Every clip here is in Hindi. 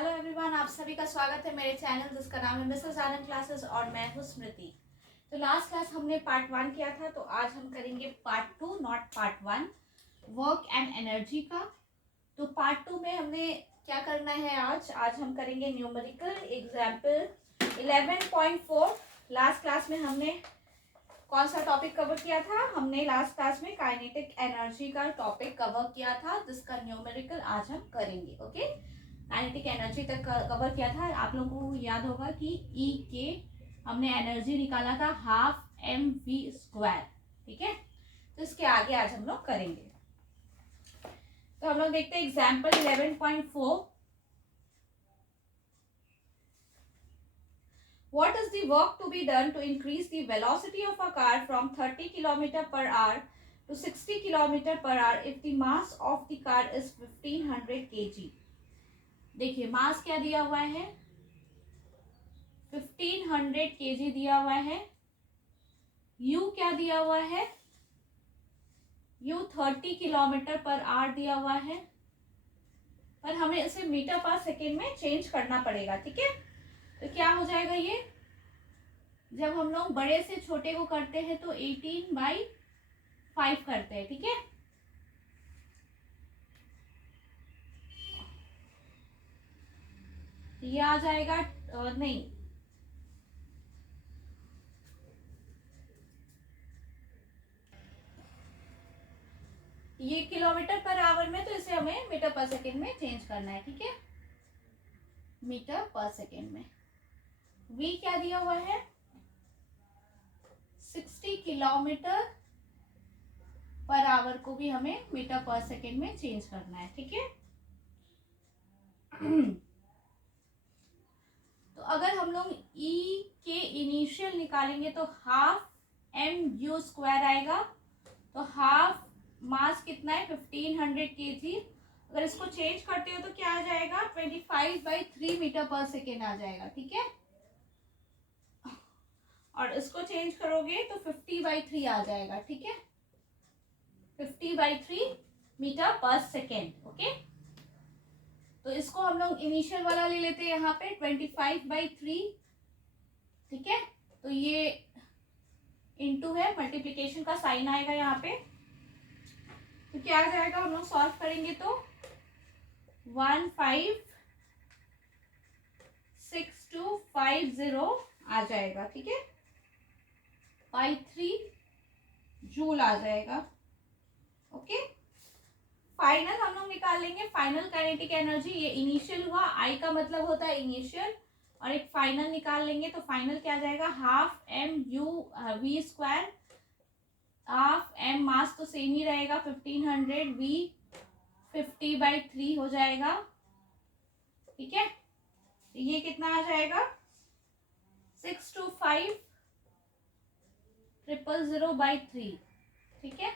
हेलो एवरीवन, आप सभी का स्वागत है मेरे चैनल जिसका नाम है मिसेस आनंद क्लासेस और मैं हूँ स्मृति। तो लास्ट क्लास हमने पार्ट 1 किया था, तो आज हम करेंगे part 2, not part 1, work and energy का। तो पार्ट 2 में हमने क्या करना है, आज हम करेंगे न्यूमेरिकल एग्जाम्पल 11.4। लास्ट क्लास में हमने कौन सा टॉपिक कवर किया था? हमने लास्ट क्लास में काइनेटिक एनर्जी का टॉपिक कवर किया था, जिसका न्यूमेरिकल आज हम करेंगे। ओके, काइनेटिक एनर्जी तक कवर किया था। आप लोगों को याद होगा कि ई के हमने एनर्जी निकाला था 12mv²। ठीक है, तो इसके आगे आज हम लोग करेंगे। तो हम लोग देखते हैं example 11.4। What is the work to be done to increase the velocity of a car from 30 km per hour to 60 km per hour if the mass of the car is 1500 kg? देखिए मास क्या दिया हुआ है, 1500 kg दिया हुआ है। u क्या दिया हुआ है, u 30 किलोमीटर पर आवर दिया हुआ है, पर हमें इसे मीटर पर सेकेंड में चेंज करना पड़ेगा। ठीक है, तो क्या हो जाएगा ये, जब हम लोग बड़े से छोटे को करते हैं तो 18/5 करते हैं। ठीक है, ये आ जाएगा नहीं, ये किलोमीटर पर आवर में, तो इसे हमें मीटर पर सेकेंड में चेंज करना है। ठीक है, मीटर पर सेकेंड में v क्या दिया हुआ है, 60 किलोमीटर पर आवर को भी हमें मीटर पर सेकेंड में चेंज करना है। ठीक है, तो अगर हम लोग e के इनिशियल निकालेंगे तो 12mv² आएगा। तो हाफ मास कितना है, 1500 kg। अगर इसको चेंज करते हो तो क्या आ जाएगा, 25/3 मीटर पर सेकेंड आ जाएगा। ठीक है, और इसको चेंज करोगे तो 50/3 आ जाएगा। ठीक है, 50/3 मीटर पर सेकेंड। ओके, तो इसको हम लोग इनिशियल वाला ले लेते हैं यहाँ पे 25/3। ठीक है, तो ये इनटू है, मल्टीप्लीकेशन का साइन आएगा यहाँ पे। तो क्या आ जाएगा, हम लोग सॉल्व करेंगे तो 156,250 आ जाएगा। ठीक है, बाई 3 जूल आ जाएगा। ओके, फाइनल हम लोग निकाल लेंगे, फाइनल काइनेटिक एनर्जी। ये इनिशियल हुआ, आई का मतलब होता है इनिशियल, और एक फाइनल निकाल लेंगे तो फाइनल क्या आ जाएगा, 12mv²। हाफ m मास तो सेम ही रहेगा 1500, v 50/3 हो जाएगा। ठीक है, ये कितना आ जाएगा, 625,000/3। ठीक है,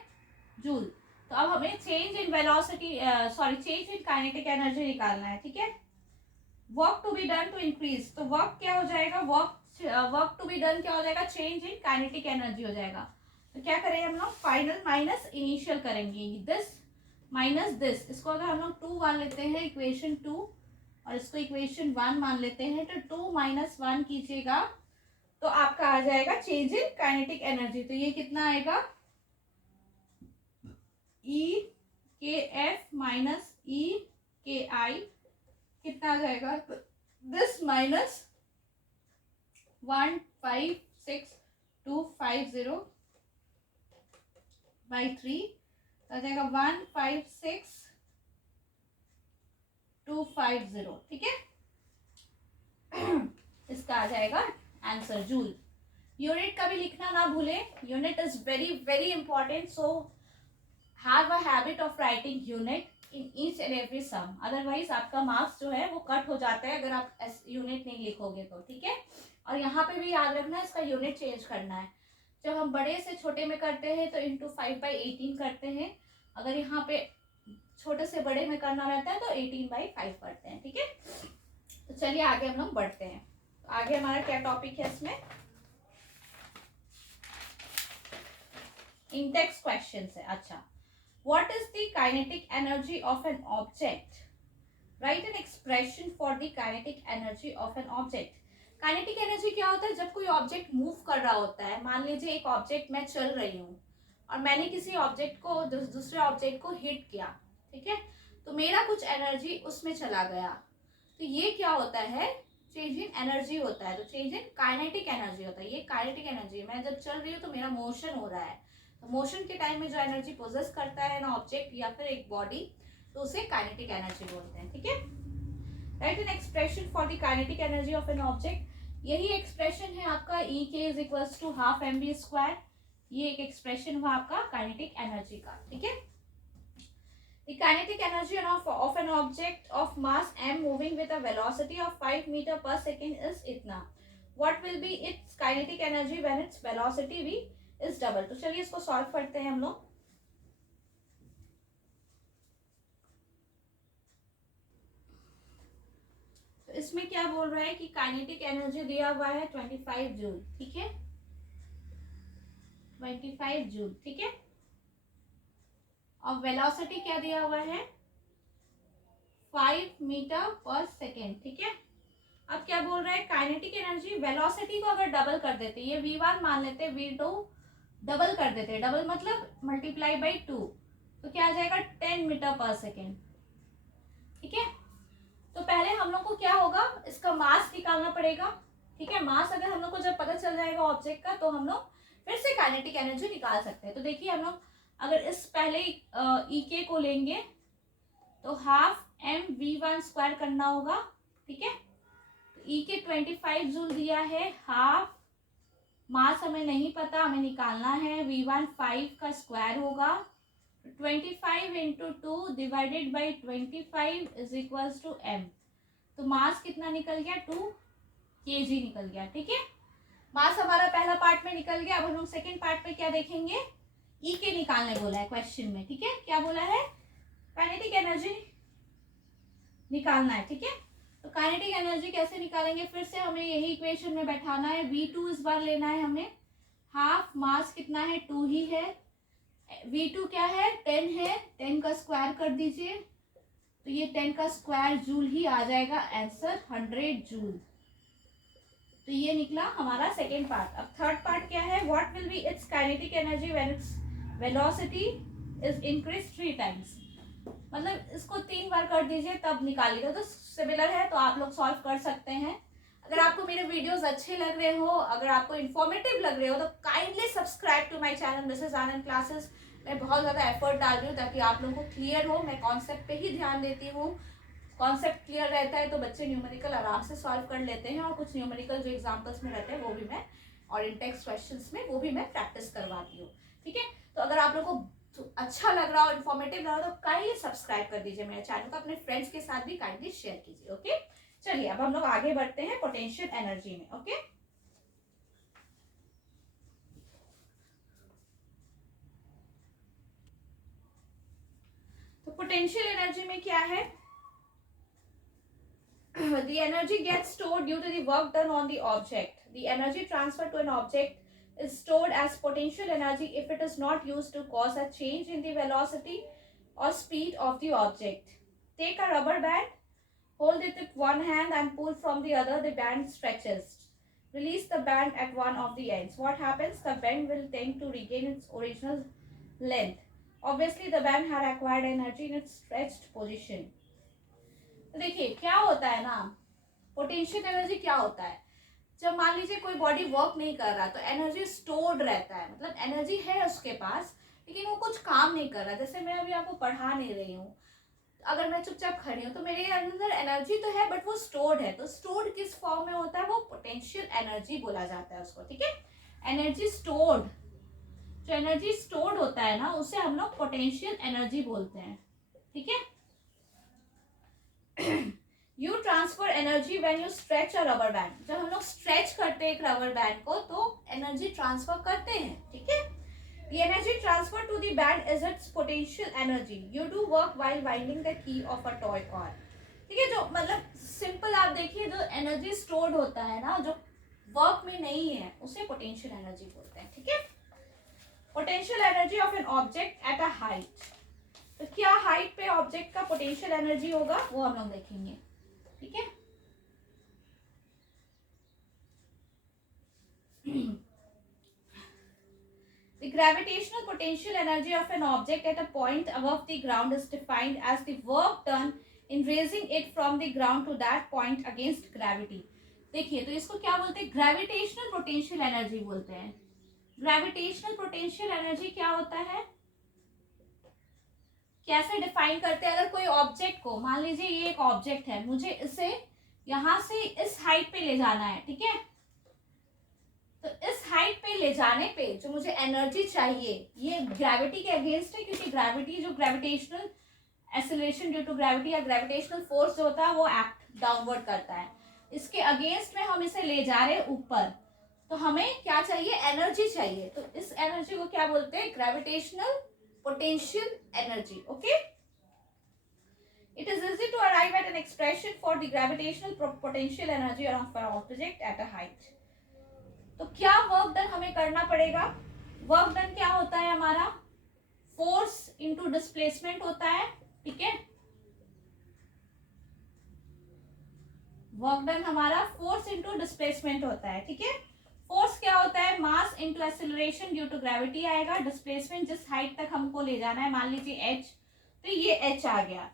जूल। तो अब हमें change in velocity, sorry change in kinetic energy निकालना है। ठीक है, work to be done to increase, तो वर्क क्या हो जाएगा, वर्क टू बी डन क्या हो जाएगा, चेंज इन काइनेटिक एनर्जी हो जाएगा। तो क्या करेंगे हम लोग, फाइनल माइनस इनिशियल करेंगे, दिस माइनस दिस। इसको अगर हम लोग 2 मान लेते हैं, इक्वेशन 2, और इसको इक्वेशन 1 मान लेते हैं, तो 2 - 1 कीजिएगा तो आपका आ जाएगा चेंज इन काइनेटिक एनर्जी। तो ये कितना आएगा, ई के एफ माइनस ई के आई कितना आ जाएगा, दिस माइनस 156,250/3 आ जाएगा 156,250। ठीक है, इसका आ जाएगा आंसर जूल। यूनिट का भी लिखना ना भूले, unit is very very important, so have a habit of writing unit in each and every sum, otherwise आपका मार्क्स जो है वो कट हो जाता है अगर आप यूनिट नहीं लिखोगे तो। ठीक है, और यहाँ पे भी याद रखना इसका यूनिट चेंज करना है। जब हम बड़े से छोटे में करते हैं तो इंटू 5/18 करते हैं, अगर यहाँ पे छोटे से बड़े में करना रहता है तो 18/5 करते हैं। ठीक है, तो चलिए आगे हम लोग बढ़ते हैं। तो आगे हमारा क्या टॉपिक है इसमें, इंडेक्स क्वेश्चन है। अच्छा, what is the kinetic energy of an object right an expression for the kinetic energy of an object. Kinetic energy क्या होता है? जब कोई ऑब्जेक्ट मूव कर रहा होता है, मान लीजिए एक ऑब्जेक्ट मैं चल रही हूँ और मैंने किसी ऑब्जेक्ट को दूसरे ऑब्जेक्ट को हिट किया, ठीक है, तो मेरा कुछ एनर्जी उसमें चला गया, तो ये क्या होता है? चेंज इन एनर्जी होता है। तो चेंज इन काइनेटिक एनर्जी होता है। ये काइनेटिक एनर्जी है। मैं जब चल रही हूँ तो मेरा मोशन हो रहा है, तो मोशन के टाइम में जो एनर्जी पोजेस करता है ना ऑब्जेक्ट या फिर एक बॉडी, तो उसे काइनेटिक एनर्जी बोलते हैं, ठीक है। Write an expression for the kinetic energy of an object. यही एक्सप्रेशन है आपका E k is equals to half mv²। ये एक एक्सप्रेशन हुआ आपका काइनेटिक एनर्जी का, ठीक है। The kinetic energy of an object of mass m moving with a velocity of 5 meter per second is इतना. What will be its kinetic energy when its velocity v is double? तो चलिए इसको सॉल्व करते हैं हम लोग। तो इसमें क्या बोल रहा है कि काइनेटिक एनर्जी दिया हुआ है 25 जूल, ठीक है, 25 जूल, ठीक है। और वेलोसिटी क्या दिया हुआ है? 5 मीटर पर सेकेंड, ठीक है। अब क्या बोल रहा है? काइनेटिक एनर्जी, वेलोसिटी को अगर डबल कर देते, ये v1 मान लेते, v2 डबल कर देते, डबल मतलब मल्टीप्लाई बाई 2, तो क्या आ जाएगा? 10 मीटर पर सेकेंड, ठीक है। तो पहले हम लोग को क्या होगा? इसका मास निकालना पड़ेगा, ठीक है। मास अगर हम लोग को जब पता चल जाएगा ऑब्जेक्ट का, तो हम लोग फिर से काइनेटिक एनर्जी निकाल सकते हैं। तो देखिए हम लोग अगर इस पहले E k को लेंगे तो हाफ mv1² करना होगा, ठीक है। तो E k 25 जूल दिया है, हाफ मास हमें नहीं पता, हमें निकालना है, v1 5 का स्क्वायर होगा, 25 into 2 divided by 25 is equals to m। तो मास कितना निकल गया? 2 kg निकल गया, ठीक है। मास हमारा पहला पार्ट में निकल गया। अब हम लोग सेकेंड पार्ट में क्या देखेंगे? E के निकालने बोला है क्वेश्चन में, ठीक है। क्या बोला है? काइनेटिक एनर्जी निकालना है, ठीक है। तो काइनेटिक एनर्जी कैसे निकालेंगे? फिर से हमें यही इक्वेशन में बैठाना है, v2 इस बार लेना है हमें, हाफ मास कितना है? 2 ही है, v2 क्या है? 10 है, 10 का स्क्वायर कर दीजिए, तो ये 10 का स्क्वायर जूल ही आ जाएगा, आंसर 100 जूल। तो ये निकला हमारा सेकेंड पार्ट। अब थर्ड पार्ट क्या है? What will be it's kinetic energy when its velocity is increase 3 times. मतलब इसको 3 बार कर दीजिए तब निकालिएगा। तो सिमिलर है, तो आप लोग सॉल्व कर सकते हैं। अगर आपको मेरे वीडियोस अच्छे लग रहे हो, अगर आपको इन्फॉर्मेटिव लग रहे हो, तो kindly subscribe to my channel Mrs Anand classes. मैं बहुत ज़्यादा एफर्ट डाल रही हूँ ताकि आप लोगों को क्लियर हो। मैं कॉन्सेप्ट पे ही ध्यान देती हूँ। कॉन्सेप्ट क्लियर रहता है तो बच्चे न्यूमेरिकल आराम से सॉल्व कर लेते हैं, और कुछ न्यूमेरिकल जो एग्जाम्पल्स में रहते हैं वो भी मैं, और इन टेक्स्ट क्वेश्चंस में वो भी मैं प्रैक्टिस करवाती हूँ, ठीक है। तो अगर आप लोगों को अच्छा लग रहा हो, इन्फॉर्मेटिव लग रहा हो, तो काइंडली सब्सक्राइब कर दीजिए मेरे चैनल को, अपने फ्रेंड्स के साथ भी काइंडली शेयर कीजिए, ओके। चलिए अब हम लोग आगे बढ़ते हैं पोटेंशियल एनर्जी में, ओके। तो पोटेंशियल एनर्जी में क्या है? The energy gets stored due to the work done on the object. The energy transferred to an object is stored as potential energy if it is not used to cause a change in the velocity or speed of the object. Take a rubber band, hold it with one hand and pull from the other. The band stretches. Release the band at one of the ends. What happens? The band will tend to regain its original length. Obviously, the band had acquired energy in its stretched position. तो देखिए क्या होता है ना, पोटेंशियल एनर्जी क्या होता है? जब मान लीजिए कोई बॉडी वर्क नहीं कर रहा तो एनर्जी स्टोर्ड रहता है, मतलब एनर्जी है उसके पास लेकिन वो कुछ काम नहीं कर रहा। जैसे मैं अभी आपको पढ़ा नहीं रही हूँ, अगर मैं चुपचाप खड़ी हूँ तो मेरे अंदर एनर्जी तो है बट वो स्टोर्ड है। तो स्टोर्ड किस फॉर्म में होता है? वो पोटेंशियल एनर्जी बोला जाता है उसको, ठीक है। एनर्जी स्टोर्ड, जो एनर्जी स्टोर्ड होता है ना उसे हम लोग पोटेंशियल एनर्जी बोलते हैं, ठीक है। You transfer energy when you stretch a rubber band. जब हम लोग स्ट्रेच करते हैं एक रबर बैंड को तो एनर्जी ट्रांसफर करते हैं, ठीक है। The energy transferred to the band is its potential energy. You do work while winding the key of a toy car. ठीक है, जो मतलब सिंपल आप देखिए, जो एनर्जी स्टोर्ड होता है ना, जो वर्क में नहीं है, उसे पोटेंशियल एनर्जी बोलते हैं, ठीक है। Potential energy of an object at a height. तो क्या हाइट पे ऑब्जेक्ट का पोटेंशियल एनर्जी होगा वो हम लोग देखेंगे, ठीक है। The gravitational potential energy of an object at a point above the ground is defined as the work done in raising it from the ground to that point against gravity. देखिए, तो इसको क्या बोलते हैं, ग्रेविटेशनल पोटेंशियल एनर्जी बोलते हैं। ग्रेविटेशनल पोटेंशियल एनर्जी क्या होता है, कैसे डिफाइन करते हैं। अगर कोई ऑब्जेक्ट को, मान लीजिए ये एक ऑब्जेक्ट है, मुझे इसे यहां से इस हाइट पे ले जाना है, ठीक है। तो इस हाइट पे ले जाने पे जो मुझे एनर्जी चाहिए, ये ग्रेविटी के अगेंस्ट है, क्योंकि ग्रेविटी जो gravitational acceleration due to gravity या ग्रेविटेशनल फोर्स जो होता है वो एक्ट डाउनवर्ड करता है। इसके अगेंस्ट में हम इसे ले जा रहे हैं ऊपर, तो हमें क्या चाहिए, एनर्जी चाहिए। तो इस एनर्जी को क्या बोलते हैं, gravitational potential energy. Okay, it is easy to arrive at an expression for the gravitational potential energy of an object at a height. तो क्या वर्क डन हमें करना पड़ेगा, वर्क डन क्या होता है हमारा, फोर्स इनटू डिस्प्लेसमेंट होता है, ठीक है। वर्क डन हमारा फोर्स इनटू डिस्प्लेसमेंट होता है, ठीक है। फोर्स क्या होता है, mass into acceleration due to gravity आएगा, डिस्प्लेसमेंट जिस हाइट तक हमको ले जाना है, मान लीजिए h, तो ये h आ गया,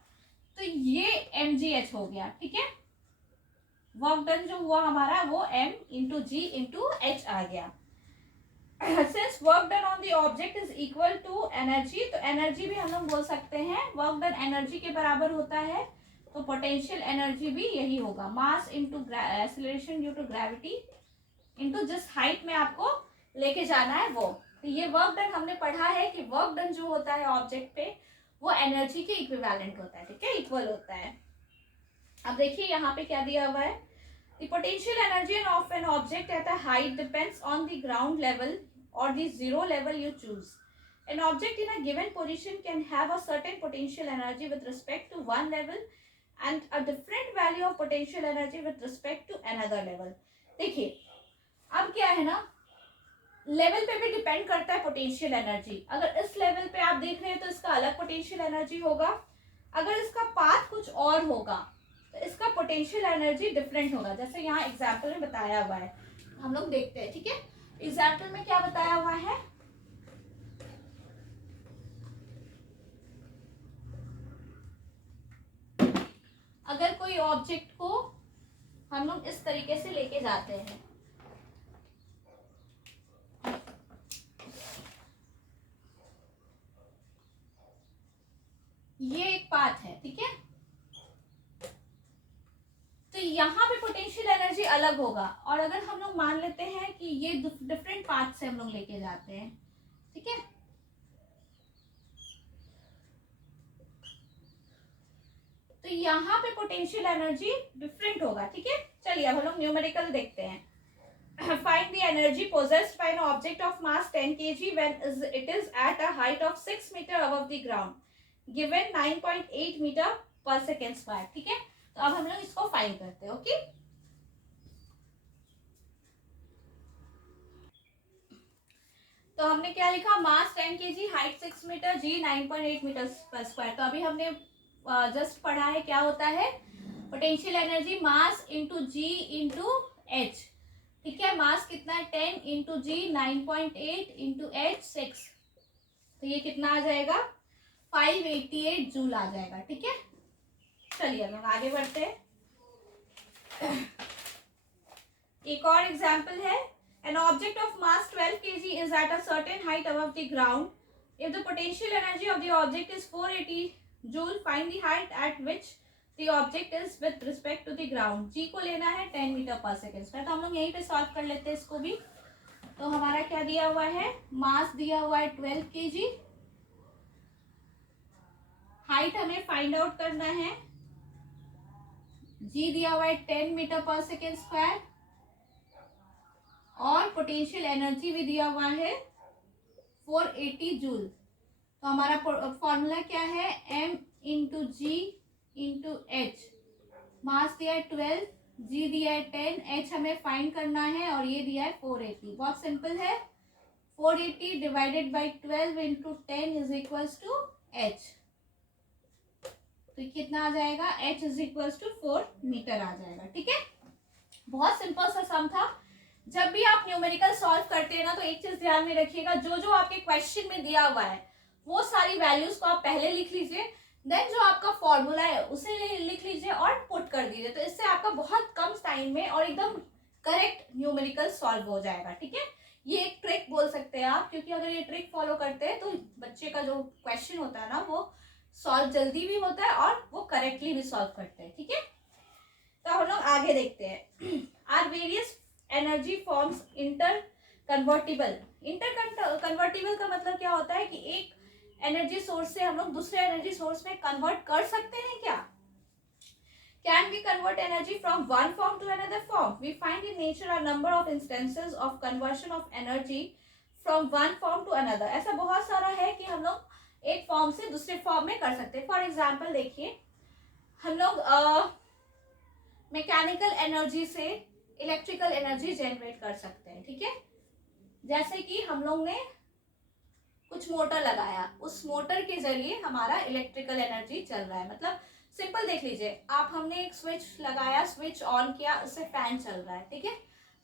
तो ये mgh हो गया, ठीक है। वर्क डन जो हुआ हमारा वो m into G into H आ गया। Since work done on the object is equal to energy, तो एनर्जी भी हम लोग बोल सकते हैं वर्क डन एनर्जी के बराबर होता है, तो पोटेंशियल एनर्जी भी यही होगा, mass into acceleration due to gravity into जिस हाइट में आपको लेके जाना है वो। तो ये वर्क डन हमने पढ़ा है कि वर्क डन जो होता है ऑब्जेक्ट पे वो एनर्जी के इक्विवेलेंट होता है, ठीक है, इक्वल होता है। अब देखिए यहाँ पे क्या दिया हुआ है, the potential energy of an object at a height depends on the ground level or the zero level you choose. An object in a given position can have a certain potential energy with respect to one level and a different value of potential energy with respect to another level. देखिए अब क्या है ना, लेवल पे भी डिपेंड करता है पोटेंशियल एनर्जी। अगर इस लेवल पे आप देख रहे हैं तो इसका अलग पोटेंशियल एनर्जी होगा, अगर इसका पाथ कुछ और होगा तो इसका पोटेंशियल एनर्जी डिफरेंट होगा। जैसे यहाँ एग्जाम्पल में बताया हुआ है, हम लोग देखते हैं, ठीक है। एग्जाम्पल में क्या बताया हुआ है, अगर कोई ऑब्जेक्ट को हम लोग इस तरीके से लेके जाते हैं, ये एक पाथ है, ठीक है, तो यहाँ पे पोटेंशियल एनर्जी अलग होगा। और अगर हम लोग मान लेते हैं कि ये डिफरेंट पाथ से हम लोग लेके जाते हैं, ठीक है, तो यहाँ पे पोटेंशियल एनर्जी डिफरेंट होगा, ठीक है। चलिए अब हम लोग न्यूमेरिकल देखते हैं। Find the energy possessed by an object of mass 10 kg when it is at a height of 6 meter above the ground, given 9.8 meter per second square, ठीक है। तो अब हम लोग इसको फाइंड करते हैं, ओके। तो हमने क्या लिखा, मास 10 kg, हाइट 6 मीटर, जी 9.8 मीटर पर स्क्वायर। तो अभी हमने जस्ट पढ़ा है क्या होता है, potential energy mass into G into H, ठीक है। मास कितना है 10 इंटू जी 9.8 इंटू एच 6, तो ये कितना आ जाएगा 588 जूल आ जाएगा, ठीक है। चलिए हम लोग आगे बढ़ते हैं। एक और एग्जाम्पल है, an object of mass 12 kg is at a certain height above the ground. If the potential energy of the object is 480 joule, find the height at which the object is with respect to the ground. G को लेना है 10 मीटर पर सेकेंड स्क्वायर। तो हम लोग यहीं पे सॉल्व कर लेते हैं इसको भी। तो हमारा क्या दिया हुआ है, मास दिया हुआ है 12 kg, हाइट हमें फाइंड आउट करना है, जी दिया हुआ है 10 मीटर पर सेकेंड स्क्वायर, और पोटेंशियल एनर्जी भी दिया हुआ है 480 जूल। तो हमारा फॉर्मूला क्या है, m into G into H, मास दिया है 12, जी दिया है 10, एच हमें फाइंड करना है और ये दिया है 480। बहुत सिंपल है, 480 divided by 12 into 10 is equals to H. तो कितना आ जाएगा, h is equal to 4 metre आ जाएगा। ठीक है, बहुत सिंपल सा सम था। जब भी आप न्यूमेरिकल सॉल्व करते हैं ना, तो एक चीज ध्यान में रखिएगा, जो जो आपके क्वेश्चन में दिया हुआ है वो सारी वैल्यूज को आप पहले लिख लीजिए, देन जो आपका फॉर्मूला है उसे लिख लीजिए और पुट कर दीजिए। तो इससे आपका बहुत कम टाइम में और एकदम करेक्ट न्यूमेरिकल सॉल्व हो जाएगा। ठीक है, ये एक ट्रिक बोल सकते हैं आप, क्योंकि अगर ये ट्रिक फॉलो करते हैं तो बच्चे का जो क्वेश्चन होता है ना, वो सॉल्व जल्दी भी होता है और वो करेक्टली भी सॉल्व करते हैं। ठीक है, तो हम लोग आगे देखते हैं। Are various energy forms interconvertible. Interconvertible का मतलब क्या होता है कि एक एनर्जी सोर्स से हम लोग दूसरे एनर्जी सोर्स में कन्वर्ट कर सकते हैं क्या? Can we convert energy from one form to another form? We find in nature a number of instances of conversion of energy from one form to another. ऐसा बहुत सारा है कि हम लोग एक फॉर्म से दूसरे फॉर्म में कर सकते हैं। फॉर एग्जाम्पल देखिए, हम लोग मैकेनिकल एनर्जी से इलेक्ट्रिकल एनर्जी जनरेट कर सकते हैं। ठीक है, जैसे कि हम लोग ने कुछ मोटर लगाया, उस मोटर के जरिए हमारा इलेक्ट्रिकल एनर्जी चल रहा है। मतलब सिंपल देख लीजिए, आप हमने एक स्विच लगाया, स्विच ऑन किया, उससे फैन चल रहा है। ठीक है,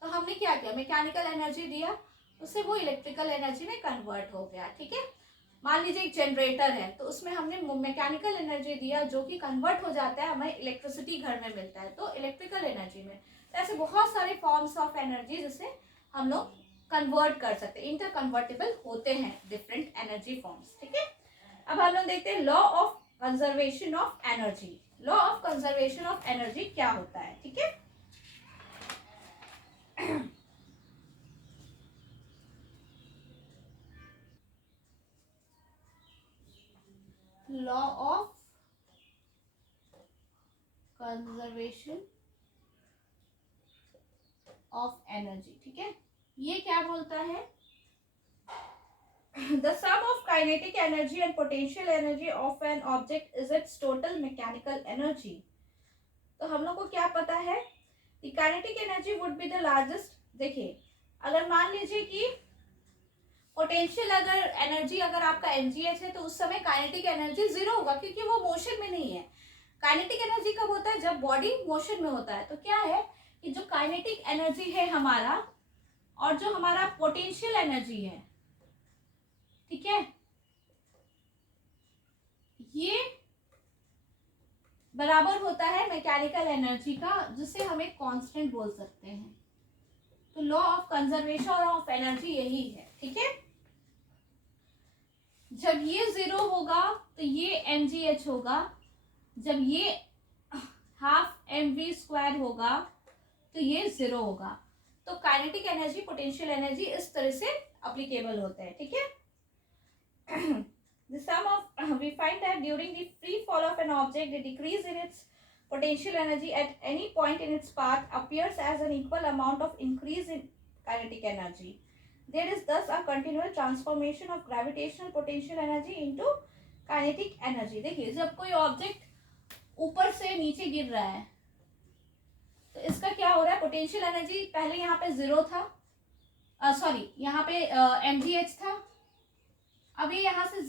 तो हमने क्या किया, मैकेनिकल एनर्जी दिया, उससे वो इलेक्ट्रिकल एनर्जी में कन्वर्ट हो गया। ठीक है, मान लीजिए एक जनरेटर है, तो उसमें हमने मैकेनिकल एनर्जी दिया जो कि कन्वर्ट हो जाता है, हमें इलेक्ट्रिसिटी घर में मिलता है, तो इलेक्ट्रिकल एनर्जी में। तो ऐसे बहुत सारे फॉर्म्स ऑफ एनर्जी जिसे हम लोग कन्वर्ट कर सकते हैं, इंटर कन्वर्टेबल होते हैं डिफरेंट एनर्जी फॉर्म्स। ठीक है, अब हम लोग देखते हैं law of conservation of energy. Law of conservation of energy क्या होता है? ठीक है, law of conservation of energy. ठीक है, ये क्या बोलता है, the sum of kinetic energy and potential energy of an object is its total mechanical energy। तो हम लोग को क्या पता है कि kinetic energy would be the largest. देखिए, अगर मान लीजिए कि पोटेंशियल अगर एनर्जी अगर आपका mgh है, तो उस समय काइनेटिक एनर्जी 0 होगा, क्योंकि वो मोशन में नहीं है। काइनेटिक एनर्जी कब होता है, जब बॉडी मोशन में होता है। तो क्या है कि जो काइनेटिक एनर्जी है हमारा और जो हमारा पोटेंशियल एनर्जी है, ठीक है, ये बराबर होता है मैकेनिकल एनर्जी का, जिसे हम एक कांस्टेंट बोल सकते हैं। तो law of conservation of energy यही है। ठीक है, जब ये 0 होगा तो ये mgh होगा, जब ये हाफ mv² होगा तो ये 0 होगा। तो काइनेटिक एनर्जी, पोटेंशियल एनर्जी इस तरह से अप्लीकेबल होते हैं। ठीक है, the sum of we find that during the free fall of an object, the decrease in its potential energy at any point in its path appears as an equal amount of increase in kinetic energy. There is thus a continual transformation of gravitational potential energy into kinetic energy। देखिए, जब कोई ऑब्जेक्ट ऊपर से नीचे गिर रहा है, तो इसका क्या हो रहा है, पोटेंशियल एनर्जी पहले यहाँ पे 0 था, सॉरी यहाँ पे mgh था, अब ये यहाँ से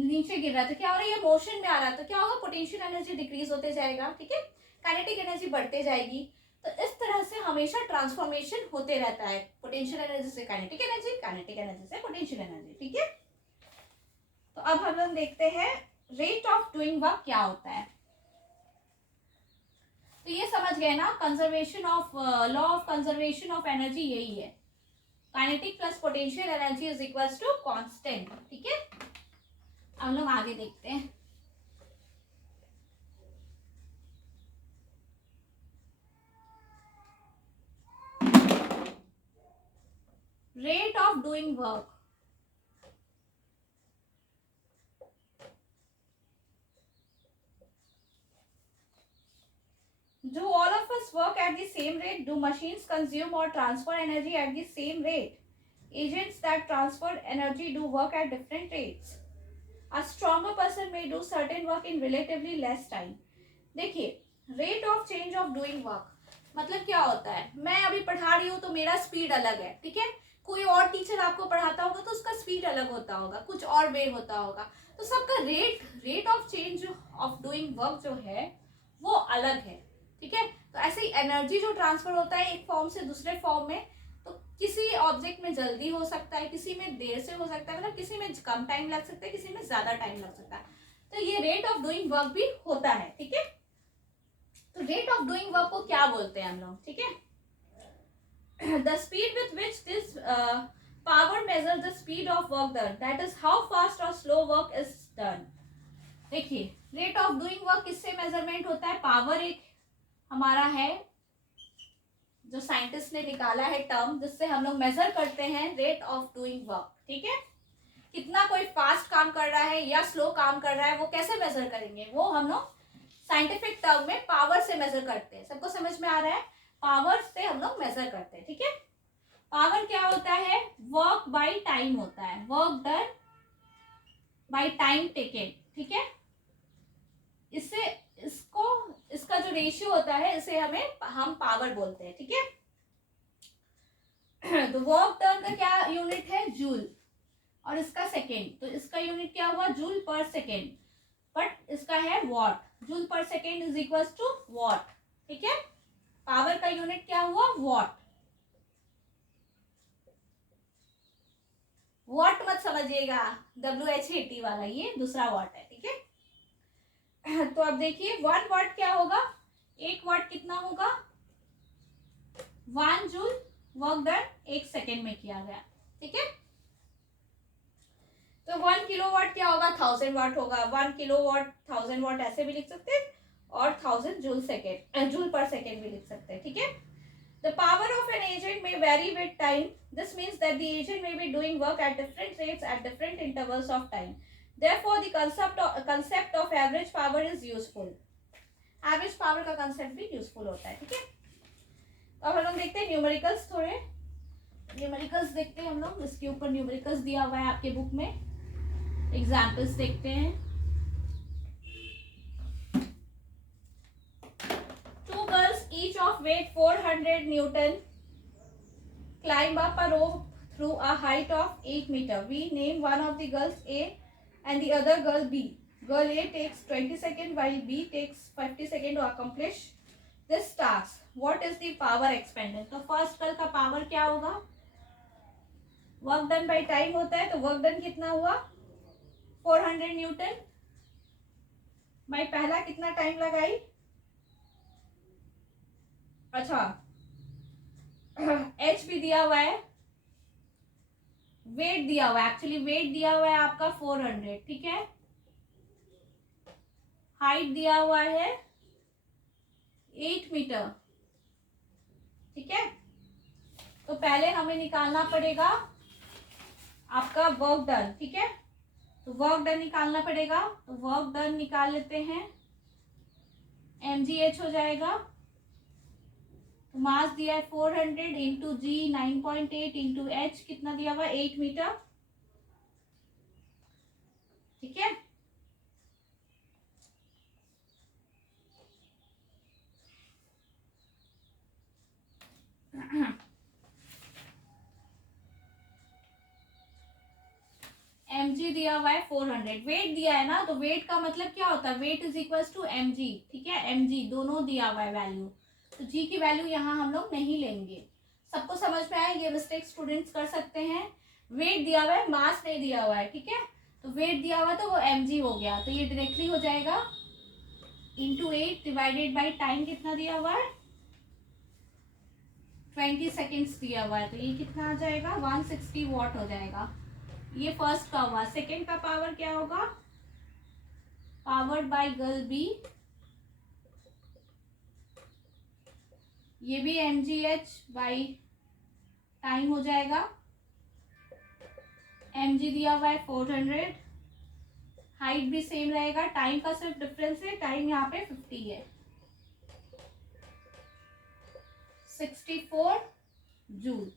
नीचे गिर रहा है, तो क्या हो रहा है, ये मोशन में आ रहा है, तो क्या होगा, पोटेंशियल एनर्जी डिक्रीज होते जाएगा। ठीक है, काइनेटिक एनर्जी बढ़ते जाएगी। तो इस तरह से हमेशा ट्रांसफॉर्मेशन होते रहता है, पोटेंशियल एनर्जी से काइनेटिक एनर्जी, काइनेटिक एनर्जी से पोटेंशियल एनर्जी। ठीक है, तो अब हम लोग देखते हैं रेट ऑफ डूइंग वर्क क्या होता है। तो ये समझ गए ना, conservation of law of conservation of energy यही है, kinetic plus potential energy is equals to constant. ठीक है, हम लोग आगे देखते हैं। Rate of doing work, do all of us work at the same rate? Do machines consume or transfer energy at the same rate? Agents that transfer energy do work at different rates. A stronger person may do certain work in relatively less time. देखिए, rate of change of doing work मतलब क्या होता है, मैं अभी पढ़ा रही हूँ तो मेरा स्पीड अलग है। ठीक है, कोई और टीचर आपको पढ़ाता होगा तो उसका स्पीड अलग होता होगा, कुछ और वे होता होगा, तो सबका rate of change of doing work जो है वो अलग है, ठीक है। तो ऐसे ही एनर्जी जो ट्रांसफर होता है एक फॉर्म से दूसरे फॉर्म में, तो किसी ऑब्जेक्ट में जल्दी हो सकता है, किसी में देर से हो सकता है, मतलब किसी में कम टाइम लग सकता है, किसी में ज्यादा टाइम लग सकता है। तो ये रेट ऑफ डूइंग वर्क भी होता है, ठीक है। तो रेट ऑफ डूइंग वर्क को क्या बोलते हैं हम लोग, ठीक है। The speed with which this power measures the speed of work done, that is how fast or slow work is done. देखिए रेट ऑफ डूइंग वर्क किससे मेजरमेंट होता है, पावर एक हमारा है जो साइंटिस्ट ने निकाला है टर्म, जिससे हम लोग मेजर करते हैं रेट ऑफ डूइंग वर्क, ठीक है। कितना कोई फास्ट काम कर रहा है या स्लो काम कर रहा है वो कैसे मेजर करेंगे, वो हम लोग साइंटिफिक टर्म में पावर से मेजर करते हैं। सबको समझ में आ रहा है, पावर से हम लोग मेजर करते हैं, ठीक है। पावर क्या होता है, वर्क बाय टाइम होता है, work done by time taken, ठीक है। इससे इसका जो रेशियो होता है इसे हम पावर बोलते हैं, ठीक है। तो वर्क डन का क्या यूनिट है, जूल, और इसका सेकेंड, तो इसका यूनिट क्या हुआ, जूल पर सेकेंड, बट इसका है watt, joule per second is equal to watt, ठीक है। पावर का यूनिट क्या हुआ, वॉट। वॉट मत समझिएगा WH80 वाला, ये दूसरा वॉट है, ठीक है। तो अब देखिए 1 वॉट क्या होगा, 1 वॉट कितना होगा, 1 जूल वर्क डन 1 सेकेंड में किया गया, ठीक है। तो 1 किलोवाट क्या होगा, 1000 वाट होगा, 1 किलोवाट 1000 वाट ऐसे भी लिख सकते हैं, और 1000 जूल पर सेकेंड भी लिख सकते हैं, ठीक है। The power of an agent may vary with time. This means that the agent may be doing work at different rates at different intervals of time. Therefore, the concept of average power is useful. Average power का concept भी useful होता है, ठीक है। अब हम लोग देखते हैं न्यूमेरिकल्स, थोड़े न्यूमेरिकल्स देखते हैं हम लोग। इसके ऊपर न्यूमेरिकल्स दिया हुआ है आपके बुक में, एग्जाम्पल्स देखते हैं। Each of weight 400 Newton climb up a rope through a height of 8 meter. We name one of the girls A and the other girl B. Girl A takes 20 seconds while B takes 50 seconds to accomplish this task. What is the power expended? तो फर्स्ट गर्ल का पावर क्या होगा, वर्क डन बाय टाइम होता है, तो वर्क डन कितना हुआ 400 न्यूटन बाय पहला कितना टाइम लगाई, अच्छा एच भी दिया हुआ है, वेट दिया हुआ है, एक्चुअली वेट दिया हुआ है आपका 400, ठीक है। हाइट दिया हुआ है 8 मीटर, ठीक है। तो पहले हमें निकालना पड़ेगा आपका वर्क डन, ठीक है। तो वर्क डन निकालना पड़ेगा, तो वर्क डन निकाल लेते हैं, mgh हो जाएगा। मास दिया है 400 इंटू जी 9.8 इंटू एच कितना दिया हुआ 8 मीटर, ठीक है। mg दिया हुआ है 400, वेट दिया है ना, तो वेट का मतलब क्या होता है, weight is equal to mg, ठीक है। mg दोनों दिया हुआ है वैल्यू, तो जी की वैल्यू यहाँ हम लोग नहीं लेंगे। सबको समझ में आया, ये मिस्टेक स्टूडेंट्स कर सकते हैं। वेट दिया हुआ है, मास नहीं दिया हुआ है, ठीक है। तो वेट दिया हुआ तो वो mg हो गया, तो ये डायरेक्टली हो जाएगा इंटू 8 डिवाइडेड बाई टाइम कितना दिया हुआ है 20 सेकेंड्स दिया हुआ है, तो ये कितना आ जाएगा 160 वॉट हो जाएगा। ये फर्स्ट का हुआ। सेकेंड का पावर क्या होगा, पावर बाय गर्ल बी, ये भी mgh बाई टाइम हो जाएगा। mg दिया हुआ है 400, हाइट भी सेम रहेगा, टाइम का सिर्फ डिफरेंस है, टाइम यहाँ पे 50 है, 64 जूल,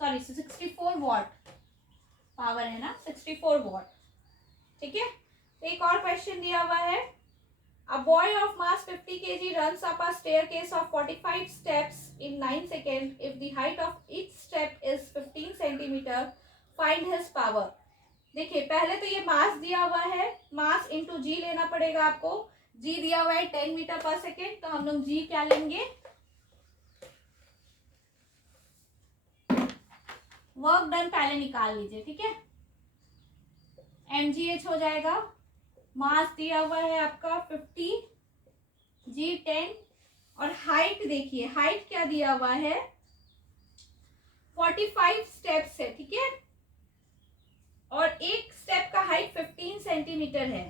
सॉरी 64 वॉट पावर है ना, 64 वॉट, ठीक है। एक और क्वेश्चन दिया हुआ है, A boy of mass 50 kg runs up a staircase of 45 steps in 9 seconds. If the height of each step is 15 centimeter, find his power. देखिए पहले तो ये मास दिया हुआ है, मास इंटू जी लेना पड़ेगा आपको। जी दिया हुआ है 10 मीटर पर सेकेंड, तो हम लोग जी क्या लेंगे, वर्क डन पहले निकाल लीजिए, ठीक है। mgh हो जाएगा, मास दिया हुआ है आपका 50, जी 10, और हाइट देखिए, हाइट क्या दिया हुआ है 45 स्टेप्स है, ठीक है, और एक स्टेप का हाइट 15 सेंटीमीटर है,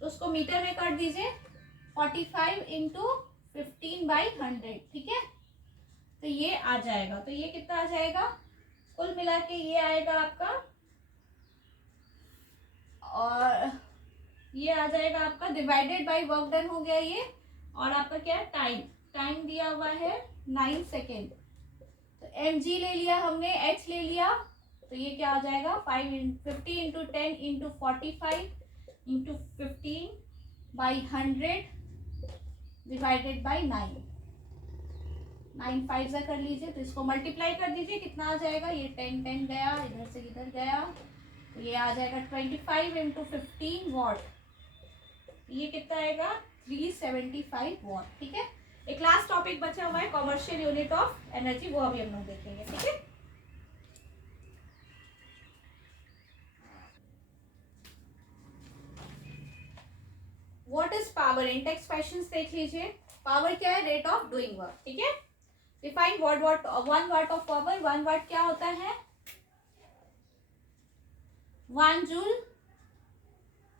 तो उसको मीटर में कर दीजिए, 45 इंटू 15/100, ठीक है। तो ये आ जाएगा, तो ये कितना आ जाएगा, कुल मिला के ये आएगा आपका, और ये आ जाएगा आपका डिवाइडेड बाय वर्क डन हो गया ये, और आपका क्या है टाइम, टाइम दिया हुआ है 9 सेकेंड, तो mg ले लिया हमने, h ले लिया, तो ये क्या हो जाएगा 50 into 10 into 45 into 15/100 divided by 9, 9 5 से कर लीजिए, तो इसको मल्टीप्लाई कर दीजिए, कितना आ जाएगा, ये 10 10 गया, इधर से इधर गया, तो ये आ जाएगा 25 इंटू 15 वॉट, ये कितना आएगा 375 वॉट, ठीक है। एक लास्ट टॉपिक बचा हुआ है कॉमर्शियल यूनिट ऑफ एनर्जी, वो अभी हम लोग देखेंगे, ठीक है। What is power, in text questions देख लीजिए। पावर क्या है, रेट ऑफ डूइंग वर्क, ठीक है। Define what what 1 watt of power, 1 watt क्या होता है 1 joule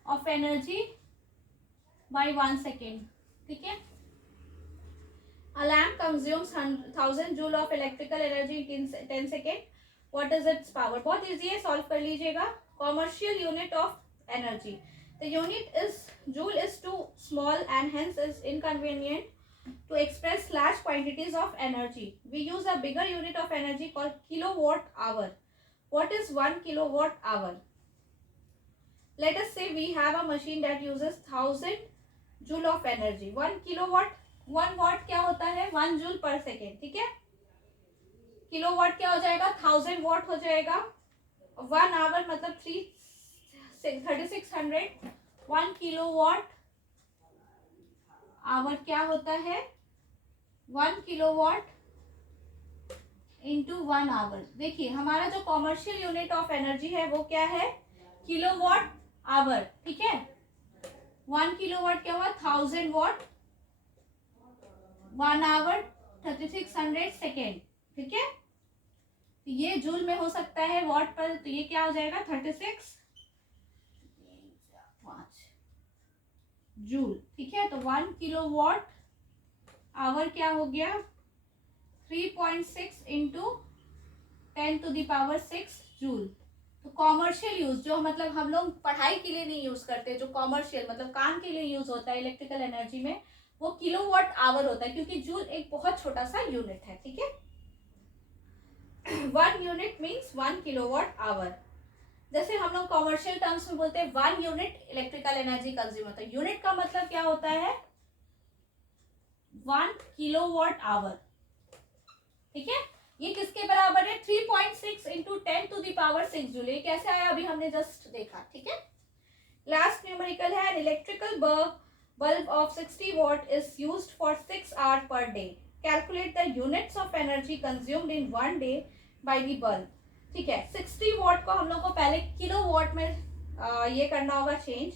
of energy by 1 second, ठीक है। A lamp consumes 1000 joule of electrical energy in 10 seconds. What is its power? बहुत easy है, solve कर लीजिएगा। Commercial unit of energy. The unit is joule is too small and hence is inconvenient to express large quantities of energy. We use a bigger unit of energy called kilowatt hour. What is 1 kilowatt hour? Let us say we have a machine that uses 1000 joule of energy. 1 kilowatt, 1 watt क्या होता है 1 जूल पर सेकेंड, ठीक है। किलोवाट क्या हो जाएगा 1000 वाट हो जाएगा, 1 आवर मतलब 3600, 1 किलोवाट आवर क्या होता है 1 किलोवाट इंटू 1 आवर। देखिए हमारा जो कॉमर्शियल यूनिट ऑफ एनर्जी है वो क्या है किलोवाट आवर, ठीक है। 1 किलोवाट क्या हुआ 1000 वाट, 1 आवर 3600 सेकेंड, ठीक है। तो ये जूल में हो सकता है वॉट पर, तो ये क्या हो जाएगा 36 जूल, ठीक है। तो 1 किलोवाट आवर क्या हो गया 3.6 इंटू 10⁶ जूल। तो कॉमर्शियल यूज जो मतलब हम लोग पढ़ाई के लिए नहीं यूज करते, जो कॉमर्शियल मतलब काम के लिए यूज होता है इलेक्ट्रिकल एनर्जी में, वो किलोवाट आवर होता है, क्योंकि जूल एक बहुत छोटा सा यूनिट है, ठीक है। 1 यूनिट मीन्स 1 किलोवाट आवर। जैसे हम लोग कॉमर्शियल टर्म्स में बोलते हैं 1 यूनिट इलेक्ट्रिकल एनर्जी कंज्यूम होता है, यूनिट का मतलब क्या होता है 1 किलोवाट आवर, ठीक है। ये किसके बराबर है 3.6 इंटू 10⁶ जूल। ये कैसे आया अभी हमने जस्ट देखा, ठीक है। लास्ट न्यूमेरिकल है an electrical bulb of 60 watt is used for 6 hours per day. Calculate the units of energy consumed in 1 day by the bulb. ठीक है 60 watt को हम लोग को पहले किलो वाट में ये करना होगा चेंज।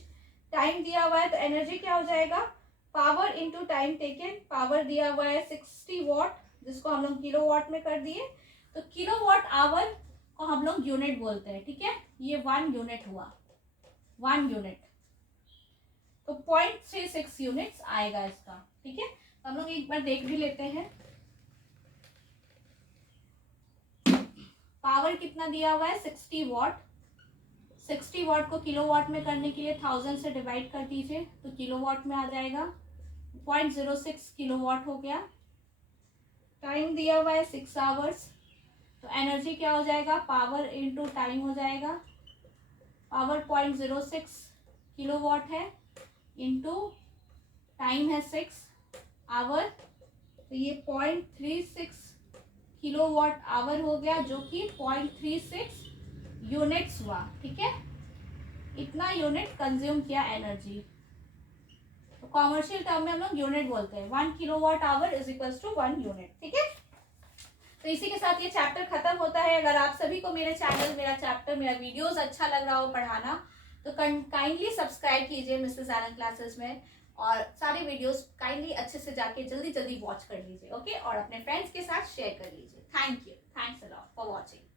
टाइम दिया हुआ है तो एनर्जी क्या हो जाएगा power into time taken, power दिया हुआ है 60 वाट जिसको हम लोग किलो वाट में कर दिए, तो किलो वाट आवर को हम लोग यूनिट बोलते हैं, ठीक है। ये 1 यूनिट हुआ, 1 यूनिट, तो 0.36 यूनिट्स आएगा इसका, ठीक है। तो हम लोग एक बार देख भी लेते हैं पावर कितना दिया हुआ है 60 वाट। 60 वाट को किलोवाट में करने के लिए 1000 से डिवाइड कर दीजिए तो किलोवाट में आ जाएगा, 0.06 किलोवाट हो गया। टाइम दिया हुआ है 6 आवर्स, तो एनर्जी क्या हो जाएगा पावर इंटू टाइम हो जाएगा, पावर 0.06 किलोवाट है इंटू टाइम है 6 आवर, तो ये 0.36 किलोवाट आवर हो गया, जो कि 0.36 यूनिट्स हुआ। ठीक है, इतना यूनिट कंज्यूम किया एनर्जी। तो कॉमर्शियल टर्म में हम लोग यूनिट बोलते हैं। 1 kilowatt hour is equals to 1 unit. ठीक है, तो इसी के साथ ये चैप्टर खत्म होता है। अगर आप सभी को मेरे चैनल, मेरा चैप्टर, मेरा वीडियोस अच्छा लग रहा हो पढ़ाना, तो काइंडली सब्सक्राइब कीजिए मिसेस आनंद क्लासेस में, और सारे वीडियोस काइंडली अच्छे से जाके जल्दी जल्दी वॉच कर लीजिए। ओके, और अपने फ्रेंड्स के साथ शेयर कर लीजिए। Thank you, thanks a lot for watching.